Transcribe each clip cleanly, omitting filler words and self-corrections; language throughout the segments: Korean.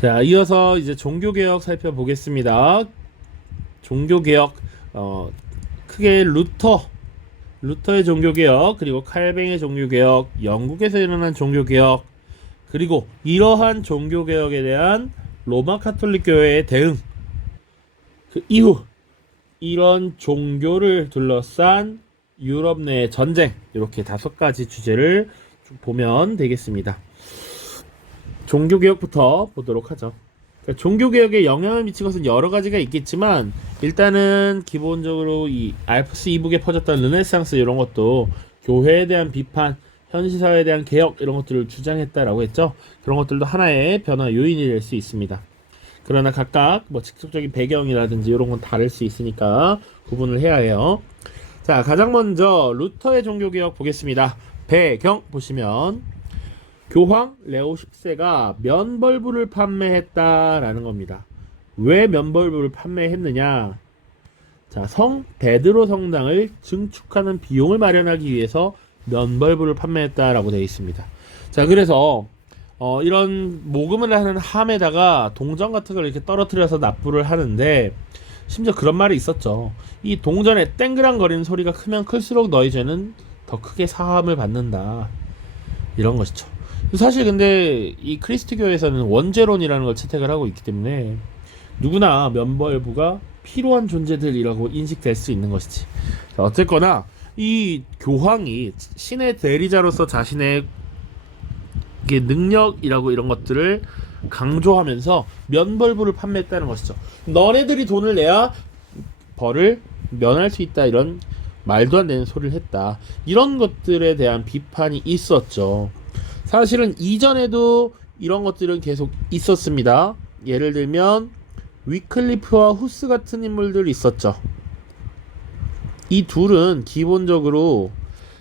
자, 이어서 이제 종교개혁 살펴보겠습니다. 종교개혁, 크게 루터의 종교개혁, 그리고 칼뱅의 종교개혁, 영국에서 일어난 종교개혁, 그리고 이러한 종교개혁에 대한 로마 가톨릭 교회의 대응, 그 이후 이런 종교를 둘러싼 유럽 내 전쟁, 이렇게 5가지 주제를 좀 보면 되겠습니다. 종교개혁부터 보도록 하죠. 그러니까 종교개혁에 영향을 미친 것은 여러 가지가 있겠지만, 일단은 기본적으로 이 알프스 이북에 퍼졌던 르네상스 이런 것도 교회에 대한 비판, 현시사회에 대한 개혁 이런 것들을 주장했다라고 했죠. 그런 것들도 하나의 변화 요인이 될 수 있습니다. 그러나 각각 뭐 직접적인 배경이라든지 이런 건 다를 수 있으니까 구분을 해야 해요. 자, 가장 먼저 루터의 종교개혁 보겠습니다. 배경 보시면 교황 레오 10세가 면벌부를 판매했다라는 겁니다. 왜 면벌부를 판매했느냐? 자, 성 베드로 성당을 증축하는 비용을 마련하기 위해서 면벌부를 판매했다라고 되어 있습니다. 자, 그래서 이런 모금을 하는 함에다가 동전 같은 걸 이렇게 떨어뜨려서 납부를 하는데, 심지어 그런 말이 있었죠. 이 동전에 땡그랑거리는 소리가 크면 클수록 너희 죄는 더 크게 사함을 받는다, 이런 것이죠. 사실 근데 이 크리스트교에서는 원죄론이라는 걸 채택을 하고 있기 때문에 누구나 면벌부가 필요한 존재들이라고 인식될 수 있는 것이지. 어쨌거나 이 교황이 신의 대리자로서 자신의 능력이라고 이런 것들을 강조하면서 면벌부를 판매했다는 것이죠. 너네들이 돈을 내야 벌을 면할 수 있다, 이런 말도 안 되는 소리를 했다, 이런 것들에 대한 비판이 있었죠. 사실은 이전에도 이런 것들은 계속 있었습니다. 예를 들면 위클리프와 후스 같은 인물들이 있었죠. 이 둘은 기본적으로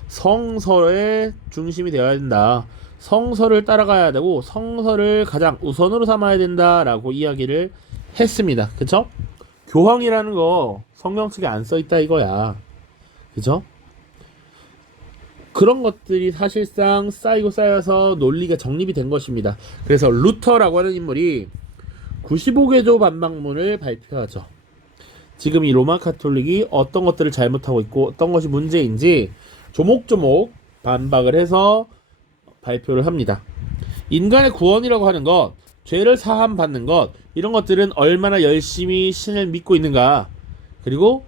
성서의 중심이 되어야 된다, 성서를 따라가야 되고 성서를 가장 우선으로 삼아야 된다라고 이야기를 했습니다. 그쵸? 교황이라는 거 성경책에 안 써있다 이거야. 그죠? 그런 것들이 사실상 쌓이고 쌓여서 논리가 정립이 된 것입니다. 그래서 루터라고 하는 인물이 95개조 반박문을 발표하죠. 지금 이 로마 가톨릭이 어떤 것들을 잘못하고 있고 어떤 것이 문제인지 조목조목 반박을 해서 발표를 합니다. 인간의 구원이라고 하는 것, 죄를 사함 받는 것, 이런 것들은 얼마나 열심히 신을 믿고 있는가, 그리고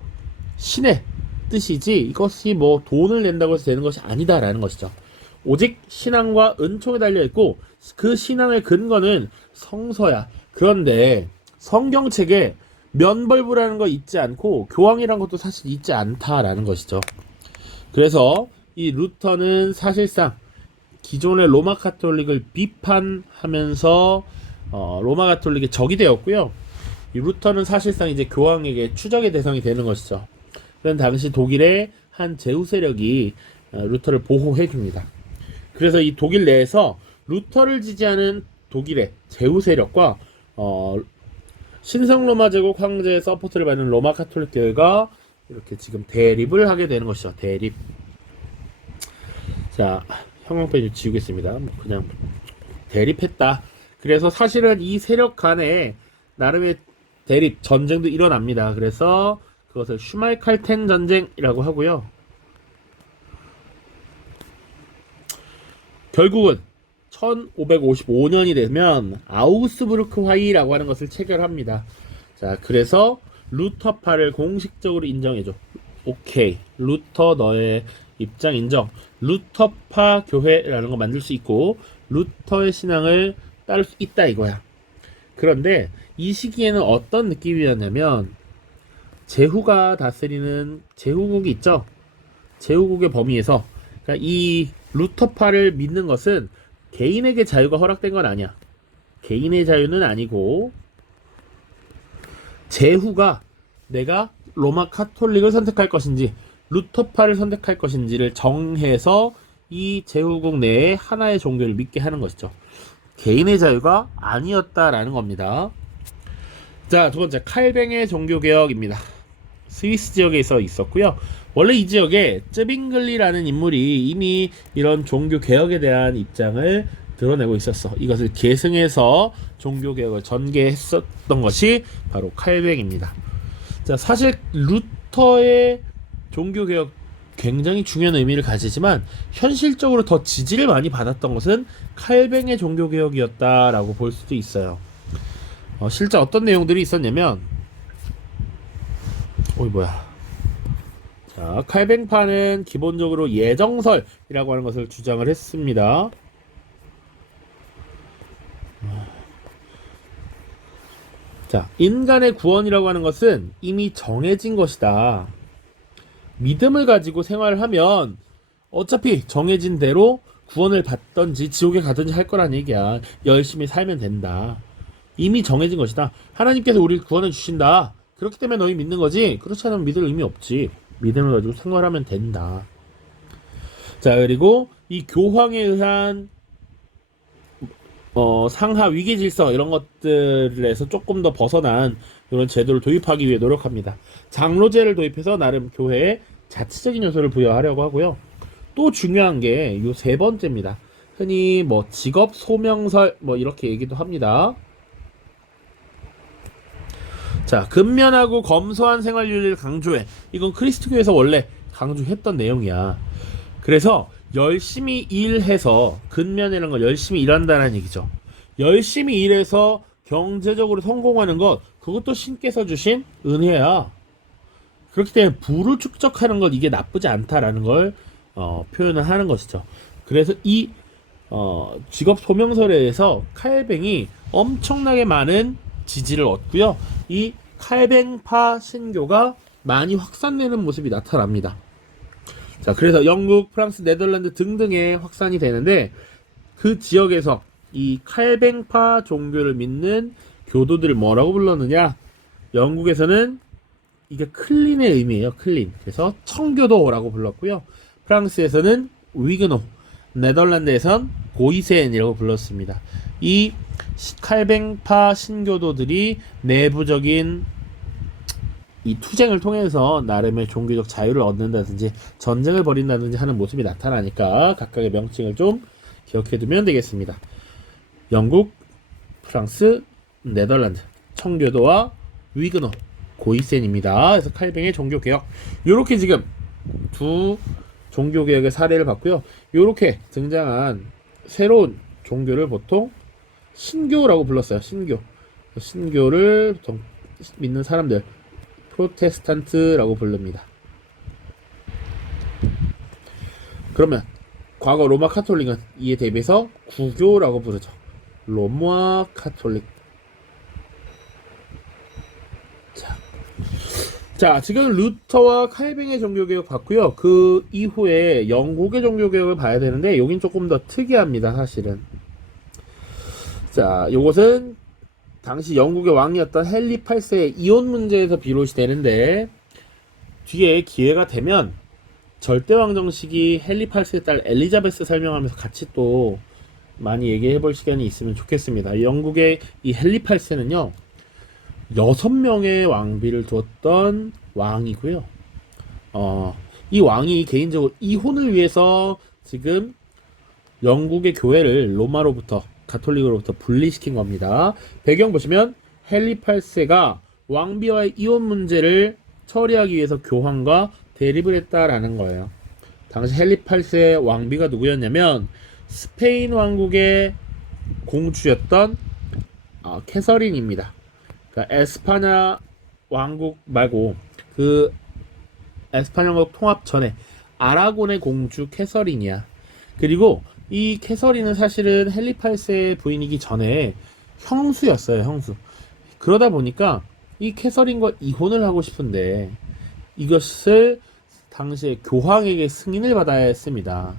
신의 뜻이지 이것이 뭐 돈을 낸다고 해서 되는 것이 아니다라는 것이죠. 오직 신앙과 은총에 달려있고 그 신앙의 근거는 성서야. 그런데 성경책에 면벌부라는 거 있지 않고 교황이라는 것도 사실 있지 않다라는 것이죠. 그래서 이 루터는 사실상 기존의 로마 가톨릭을 비판하면서 로마 가톨릭의 적이 되었고요. 이 루터는 사실상 이제 교황에게 추적의 대상이 되는 것이죠. 그런 당시 독일의 한 제후 세력이 루터를 보호해 줍니다. 그래서 이 독일 내에서 루터를 지지하는 독일의 제후 세력과 신성 로마 제국 황제의 서포트를 받는 로마 가톨릭 교회가 이렇게 지금 대립을 하게 되는 것이죠. 대립. 자, 형광펜 좀 지우겠습니다. 그냥 대립했다. 그래서 사실은 이 세력 간에 나름의 대립 전쟁도 일어납니다. 그래서 그것을 슈말칼텐 전쟁이라고 하고요. 결국은 1555년이 되면 아우그스부르크 화의라고 하는 것을 체결합니다. 자, 그래서 루터파를 공식적으로 인정해줘. 오케이, 루터 너의 입장 인정. 루터파 교회라는 거 만들 수 있고 루터의 신앙을 따를 수 있다 이거야. 그런데 이 시기에는 어떤 느낌이었냐면, 제후가 다스리는 제후국이 있죠. 제후국의 범위에서, 그러니까 이 루터파를 믿는 것은 개인에게 자유가 허락된 건 아니야. 개인의 자유는 아니고 제후가 내가 로마 카톨릭을 선택할 것인지 루터파를 선택할 것인지를 정해서 이 제후국 내에 하나의 종교를 믿게 하는 것이죠. 개인의 자유가 아니었다라는 겁니다. 자, 두 번째, 칼뱅의 종교개혁입니다. 스위스 지역에서 있었고요. 원래 이 지역에 쯔빙글리라는 인물이 이미 이런 종교개혁에 대한 입장을 드러내고 있었어. 이것을 계승해서 종교개혁을 전개했었던 것이 바로 칼뱅입니다. 자, 사실 루터의 종교개혁 굉장히 중요한 의미를 가지지만 현실적으로 더 지지를 많이 받았던 것은 칼뱅의 종교개혁이었다라고 볼 수도 있어요. 실제 어떤 내용들이 있었냐면 자, 칼뱅파는 기본적으로 예정설이라고 하는 것을 주장을 했습니다. 자, 인간의 구원이라고 하는 것은 이미 정해진 것이다. 믿음을 가지고 생활을 하면 어차피 정해진 대로 구원을 받던지 지옥에 가든지 할 거란 얘기야. 열심히 살면 된다. 이미 정해진 것이다. 하나님께서 우리를 구원해 주신다. 그렇기 때문에 너희 믿는 거지. 그렇지 않으면 믿을 의미 없지. 믿음을 가지고 생활하면 된다. 자, 그리고 이 교황에 의한 상하 위계 질서 이런 것들에서 조금 더 벗어난 이런 제도를 도입하기 위해 노력합니다. 장로제를 도입해서 나름 교회에 자치적인 요소를 부여하려고 하고요. 또 중요한 게 요 세 번째입니다. 흔히 직업 소명설 이렇게 얘기도 합니다. 자, 근면하고 검소한 생활윤리를 강조해. 이건 그리스도교에서 원래 강조했던 내용이야. 그래서 열심히 일해서, 근면이라는 건 열심히 일한다는 얘기죠. 열심히 일해서 경제적으로 성공하는 것, 그것도 신께서 주신 은혜야. 그렇기 때문에 부를 축적하는 것, 이게 나쁘지 않다라는 걸 표현을 하는 것이죠. 그래서 이 직업 소명설에 의해서 칼뱅이 엄청나게 많은 지지를 얻고요. 이 칼뱅파 신교가 많이 확산되는 모습이 나타납니다. 자, 그래서 영국, 프랑스, 네덜란드 등등에 확산이 되는데 그 지역에서 이 칼뱅파 종교를 믿는 교도들을 뭐라고 불렀느냐? 영국에서는 이게 클린의 의미예요. 클린. 그래서 청교도라고 불렀고요. 프랑스에서는 위그노, 네덜란드에선 고이센이라고 불렀습니다. 이 칼뱅파 신교도들이 내부적인 이 투쟁을 통해서 나름의 종교적 자유를 얻는다든지 전쟁을 벌인다든지 하는 모습이 나타나니까 각각의 명칭을 좀 기억해두면 되겠습니다. 영국, 프랑스, 네덜란드, 청교도와 위그노, 고이센입니다. 그래서 칼뱅의 종교개혁. 요렇게 지금 두 종교개혁의 사례를 봤고요. 요렇게 등장한 새로운 종교를 보통 신교라고 불렀어요. 신교를 믿는 사람들 프로테스탄트라고 부릅니다. 그러면 과거 로마 카톨릭은 이에 대비해서 구교라고 부르죠. 로마 카톨릭. 자, 지금 루터와 칼뱅의 종교개혁 봤고요. 그 이후에 영국의 종교개혁을 봐야 되는데 여긴 조금 더 특이합니다. 사실은. 자, 요것은 당시 영국의 왕이었던 헨리 8세의 이혼 문제에서 비롯이 되는데 뒤에 기회가 되면 절대왕정 시기 헨리 8세의 딸 엘리자베스 설명하면서 같이 또 많이 얘기해 볼 시간이 있으면 좋겠습니다. 영국의 이 헨리 8세는요 6명의 왕비를 두었던 왕이고요. 이 왕이 개인적으로 이혼을 위해서 지금 영국의 교회를 로마로부터 가톨릭으로부터 분리시킨 겁니다. 배경 보시면 헨리 8세가 왕비와의 이혼 문제를 처리하기 위해서 교황과 대립을 했다라는 거예요. 당시 헨리 8세 왕비가 누구였냐면 스페인 왕국의 공주였던 캐서린입니다. 그러니까 에스파냐 왕국 말고 그 에스파냐 왕국 통합 전에 아라곤의 공주 캐서린이야. 그리고 이 캐서린은 사실은 헨리 8세의 부인이기 전에 형수였어요. 형수. 그러다 보니까 이 캐서린과 이혼을 하고 싶은데 이것을 당시에 교황에게 승인을 받아야 했습니다.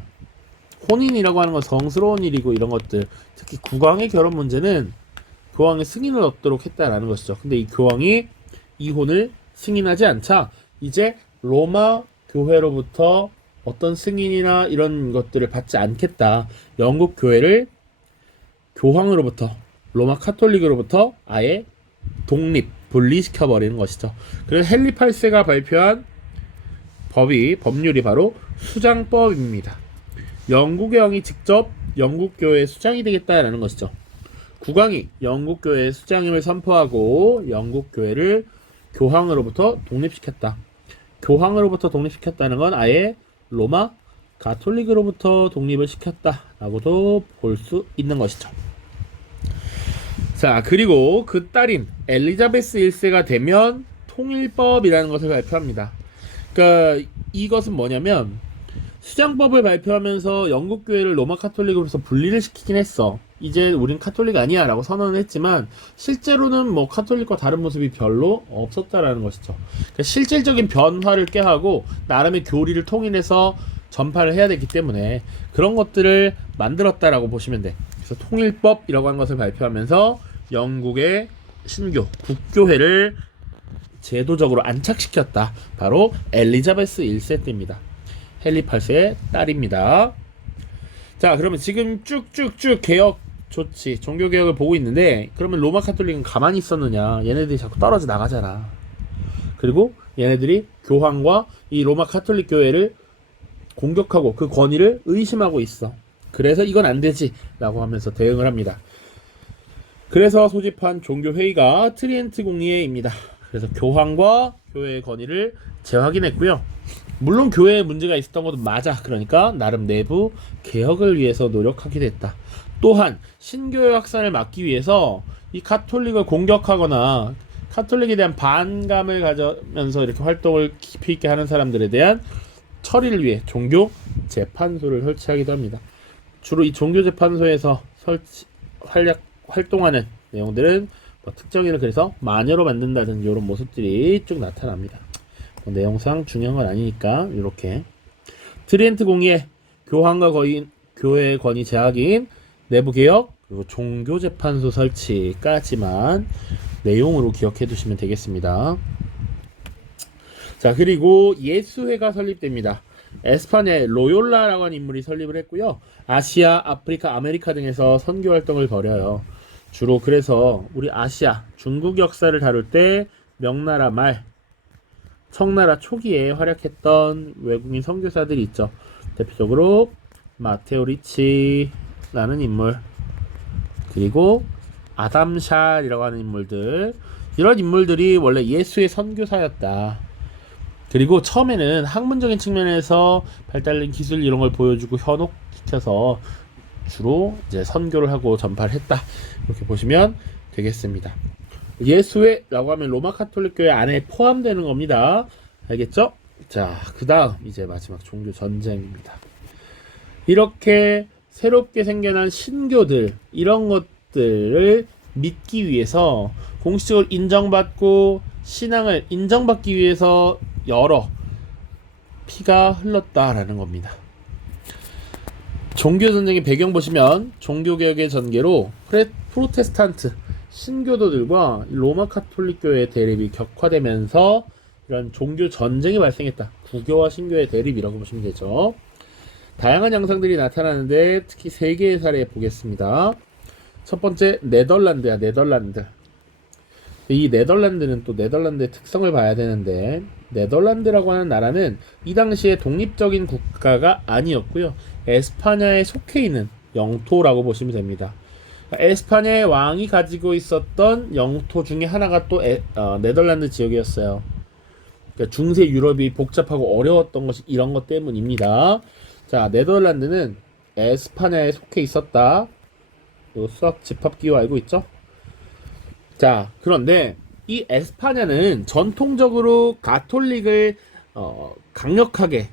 혼인이라고 하는 건 성스러운 일이고 이런 것들, 특히 국왕의 결혼 문제는 교황의 승인을 얻도록 했다라는 것이죠. 근데 이 교황이 이혼을 승인하지 않자 이제 로마 교회로부터 어떤 승인이나 이런 것들을 받지 않겠다. 영국 교회를 교황으로부터 로마 카톨릭으로부터 아예 분리시켜버리는 것이죠. 그래서 헨리 8세가 발표한 법률이 바로 수장법입니다. 영국의 왕이 직접 영국 교회의 수장이 되겠다라는 것이죠. 국왕이 영국 교회의 수장임을 선포하고 영국 교회를 교황으로부터 독립시켰다. 교황으로부터 독립시켰다는 건 아예 로마 가톨릭으로부터 독립을 시켰다라고도 볼 수 있는 것이죠. 자, 그리고 그 딸인 엘리자베스 1세가 되면 통일법이라는 것을 발표합니다. 그러니까 이것은 뭐냐면 수장법을 발표하면서 영국 교회를 로마 카톨릭으로서 분리를 시키긴 했어. 이제 우린 카톨릭 아니야 라고 선언을 했지만 실제로는 뭐 카톨릭과 다른 모습이 별로 없었다라는 것이죠. 그러니까 실질적인 변화를 꾀하고 나름의 교리를 통일해서 전파를 해야 되기 때문에 그런 것들을 만들었다라고 보시면 돼. 그래서 통일법이라고 하는 것을 발표하면서 영국의 신교, 국교회를 제도적으로 안착시켰다. 바로 엘리자베스 1세 때입니다. 헨리 8세의 딸입니다. 자, 그러면 지금 쭉쭉쭉 개혁 조치, 종교개혁을 보고 있는데 그러면 로마 카톨릭은 가만히 있었느냐. 얘네들이 자꾸 떨어져 나가잖아. 그리고 얘네들이 교황과 이 로마 카톨릭 교회를 공격하고 그 권위를 의심하고 있어. 그래서 이건 안 되지 라고 하면서 대응을 합니다. 그래서 소집한 종교회의가 트리엔트 공의회입니다. 그래서 교황과 교회의 권위를 재확인했고요. 물론 교회에 문제가 있었던 것도 맞아. 그러니까 나름 내부 개혁을 위해서 노력하게 됐다. 또한 신교의 확산을 막기 위해서 이 카톨릭을 공격하거나 카톨릭에 대한 반감을 가져면서 이렇게 활동을 깊이 있게 하는 사람들에 대한 처리를 위해 종교 재판소를 설치하기도 합니다. 주로 이 종교 재판소에서 활동하는 내용들은 뭐 특정인을 그래서 마녀로 만든다든지 이런 모습들이 쭉 나타납니다. 뭐 내용상 중요한 건 아니니까 이렇게 트리엔트 공의회, 교황과 교회의 권위 제약인 내부 개혁, 그리고 종교 재판소 설치까지만 내용으로 기억해 두시면 되겠습니다. 자, 그리고 예수회가 설립됩니다. 에스파냐의 로욜라라고 하는 인물이 설립을 했고요. 아시아, 아프리카, 아메리카 등에서 선교 활동을 벌여요. 주로 그래서 우리 아시아, 중국 역사를 다룰 때 명나라 말, 청나라 초기에 활약했던 외국인 선교사들이 있죠. 대표적으로 마테오 리치라는 인물, 그리고 아담샬이라고 하는 인물들, 이런 인물들이 원래 예수의 선교사였다. 그리고 처음에는 학문적인 측면에서 발달된 기술 이런 걸 보여주고 현혹시켜서 주로 이제 선교를 하고 전파를 했다. 이렇게 보시면 되겠습니다. 예수회라고 하면 로마 카톨릭 교회 안에 포함되는 겁니다. 알겠죠? 자, 그 다음 이제 마지막 종교 전쟁입니다. 이렇게 새롭게 생겨난 신교들, 이런 것들을 믿기 위해서 공식적으로 인정받고 신앙을 인정받기 위해서 여러 피가 흘렀다라는 겁니다. 종교전쟁의 배경 보시면 종교개혁의 전개로 프로테스탄트 신교도들과 로마 카톨릭 교회의 대립이 격화되면서 이런 종교전쟁이 발생했다. 구교와 신교의 대립이라고 보시면 되죠. 다양한 양상들이 나타나는데 특히 3개의 사례 보겠습니다. 첫 번째 네덜란드야. 네덜란드. 이 네덜란드는 또 네덜란드의 특성을 봐야 되는데 네덜란드라고 하는 나라는 이 당시에 독립적인 국가가 아니었고요. 에스파냐에 속해 있는 영토라고 보시면 됩니다. 에스파냐의 왕이 가지고 있었던 영토 중에 하나가 또 네덜란드 지역이었어요. 그러니까 중세 유럽이 복잡하고 어려웠던 것이 이런 것 때문입니다. 자, 네덜란드는 에스파냐에 속해 있었다. 수학 집합 기호 알고 있죠? 자, 그런데 이 에스파냐는 전통적으로 가톨릭을 강력하게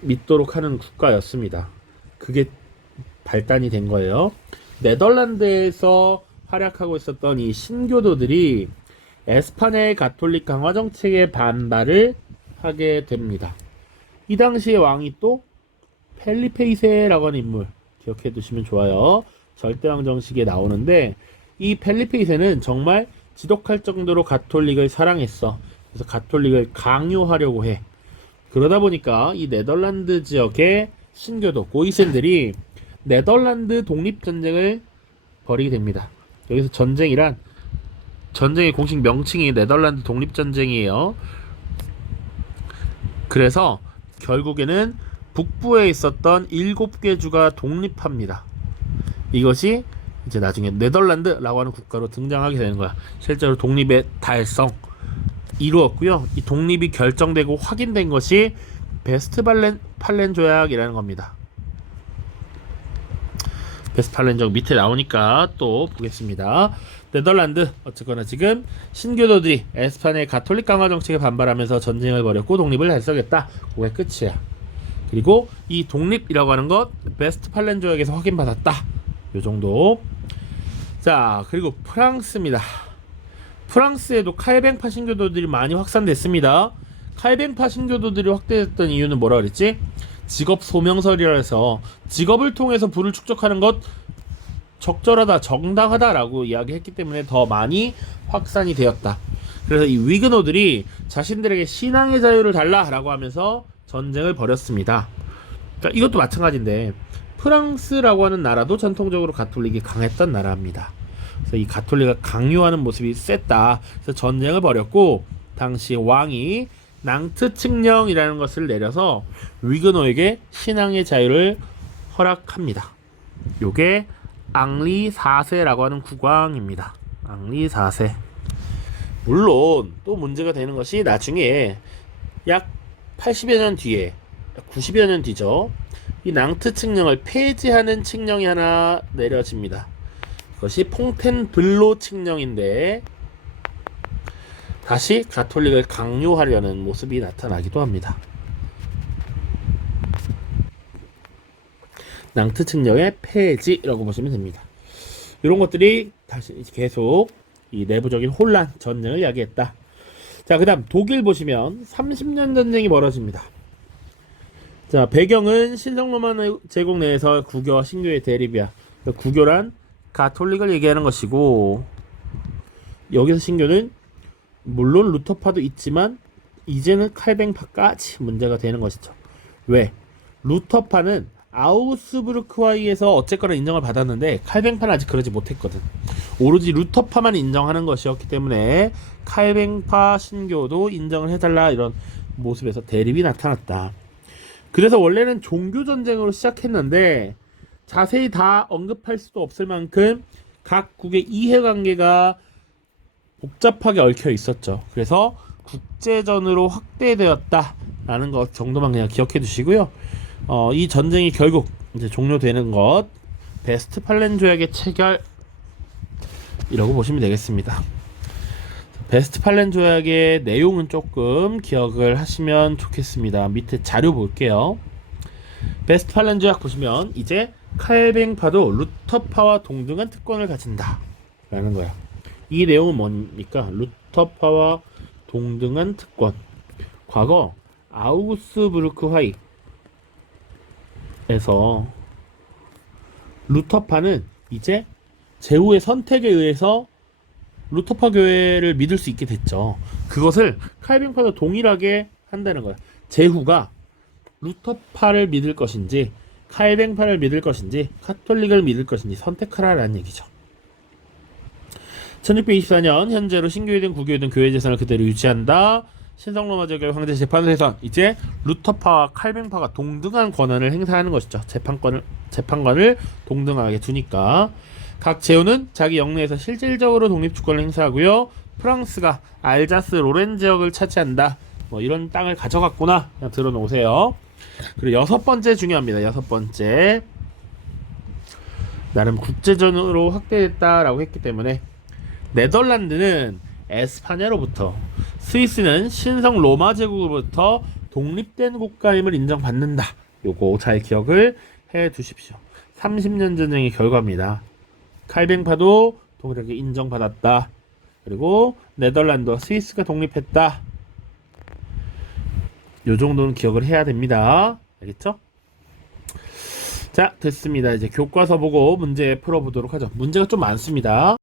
믿도록 하는 국가였습니다. 그게 발단이 된 거예요. 네덜란드에서 활약하고 있었던 이 신교도들이 에스파냐의 가톨릭 강화 정책에 반발을 하게 됩니다. 이 당시의 왕이 또 펠리페 2세라고 하는 인물 기억해 두시면 좋아요. 절대왕 정식에 나오는데 이 펠리페 2세는 정말 지독할 정도로 가톨릭을 사랑했어. 그래서 가톨릭을 강요하려고 해. 그러다 보니까 이 네덜란드 지역의 신교도 고이센들이 네덜란드 독립전쟁을 벌이게 됩니다. 여기서 전쟁이란 전쟁의 공식 명칭이 네덜란드 독립전쟁이에요. 그래서 결국에는 북부에 있었던 7개 주가 독립합니다. 이것이 이제 나중에 네덜란드라고 하는 국가로 등장하게 되는 거야. 실제로 독립의 달성 이루었고요. 이 독립이 결정되고 확인된 것이 베스트팔렌 조약이라는 겁니다. 베스트팔렌 조약 밑에 나오니까 또 보겠습니다. 네덜란드 어쨌거나 지금 신교도들이 에스파냐의 가톨릭 강화 정책에 반발하면서 전쟁을 벌였고 독립을 달성했다. 그게 끝이야. 그리고 이 독립이라고 하는 것 베스트팔렌 조약에서 확인받았다. 요 정도. 자, 그리고 프랑스입니다. 프랑스에도 칼뱅파 신교도들이 많이 확산됐습니다. 칼뱅파 신교도들이 확대됐던 이유는 뭐라 그랬지? 직업 소명설이라 해서 직업을 통해서 부를 축적하는 것 적절하다, 정당하다라고 이야기했기 때문에 더 많이 확산이 되었다. 그래서 이 위그노들이 자신들에게 신앙의 자유를 달라라고 하면서 전쟁을 벌였습니다. 그러니까 이것도 마찬가지인데 프랑스라고 하는 나라도 전통적으로 가톨릭이 강했던 나라입니다. 그래서 이 가톨릭을 강요하는 모습이 셌다. 그래서 전쟁을 벌였고 당시 왕이 낭트 칙령이라는 것을 내려서 위그노에게 신앙의 자유를 허락합니다. 요게 앙리 4세라고 하는 국왕입니다. 앙리 4세. 물론 또 문제가 되는 것이 나중에 약 80여 년 뒤에 90여 년 뒤죠. 이 낭트 칙령을 폐지하는 칙령이 하나 내려집니다. 그것이 퐁텐블로 칙령인데 다시 가톨릭을 강요하려는 모습이 나타나기도 합니다. 낭트 칙령의 폐지라고 보시면 됩니다. 이런 것들이 다시 계속 이 내부적인 혼란, 전쟁을 야기했다. 자, 그 다음 독일 보시면 30년 전쟁이 벌어집니다. 자, 배경은 신성로마 제국 내에서 구교와 신교의 대립이야. 구교란 가톨릭을 얘기하는 것이고 여기서 신교는 물론 루터파도 있지만 이제는 칼뱅파까지 문제가 되는 것이죠. 왜? 루터파는 아우스부르크와이에서 어쨌거나 인정을 받았는데 칼뱅파는 아직 그러지 못했거든. 오로지 루터파만 인정하는 것이었기 때문에 칼뱅파 신교도 인정을 해달라 이런 모습에서 대립이 나타났다. 그래서 원래는 종교전쟁으로 시작했는데 자세히 다 언급할 수도 없을 만큼 각국의 이해관계가 복잡하게 얽혀 있었죠. 그래서 국제전으로 확대되었다라는 것 정도만 그냥 기억해 두시고요. 이 전쟁이 결국 이제 종료되는 것 베스트팔렌 조약의 체결이라고 보시면 되겠습니다. 베스트팔렌 조약의 내용은 조금 기억을 하시면 좋겠습니다. 밑에 자료 볼게요. 베스트팔렌 조약 보시면 이제 칼뱅파도 루터파와 동등한 특권을 가진다 라는 거야. 이 내용은 뭡니까? 루터파와 동등한 특권. 과거 아우구스부르크화이에서 루터파는 이제 제후의 선택에 의해서 루터파 교회를 믿을 수 있게 됐죠. 그것을 칼뱅파도 동일하게 한다는 거야. 제후가 루터파를 믿을 것인지 칼뱅파를 믿을 것인지 카톨릭을 믿을 것인지 선택하라라는 얘기죠. 1624년 현재로 신교회든 구교회든 교회 재산을 그대로 유지한다. 신성로마 제국의 황제 재판소에선 이제 루터파와 칼뱅파가 동등한 권한을 행사하는 것이죠. 재판관을 동등하게 두니까 각 제후는 자기 영내에서 실질적으로 독립주권을 행사하고요. 프랑스가 알자스 로렌 지역을 차지한다. 뭐 이런 땅을 가져갔구나. 그냥 들어놓으세요. 그리고 6번째 중요합니다. 6번째. 나름 국제전으로 확대됐다라고 했기 때문에 네덜란드는 에스파냐로부터 스위스는 신성 로마 제국으로부터 독립된 국가임을 인정받는다. 요거 잘 기억을 해 두십시오. 30년 전쟁의 결과입니다. 칼뱅파도 동일하게 인정받았다. 그리고 네덜란드와 스위스가 독립했다. 요 정도는 기억을 해야 됩니다. 알겠죠? 자, 됐습니다. 이제 교과서 보고 문제 풀어보도록 하죠. 문제가 좀 많습니다.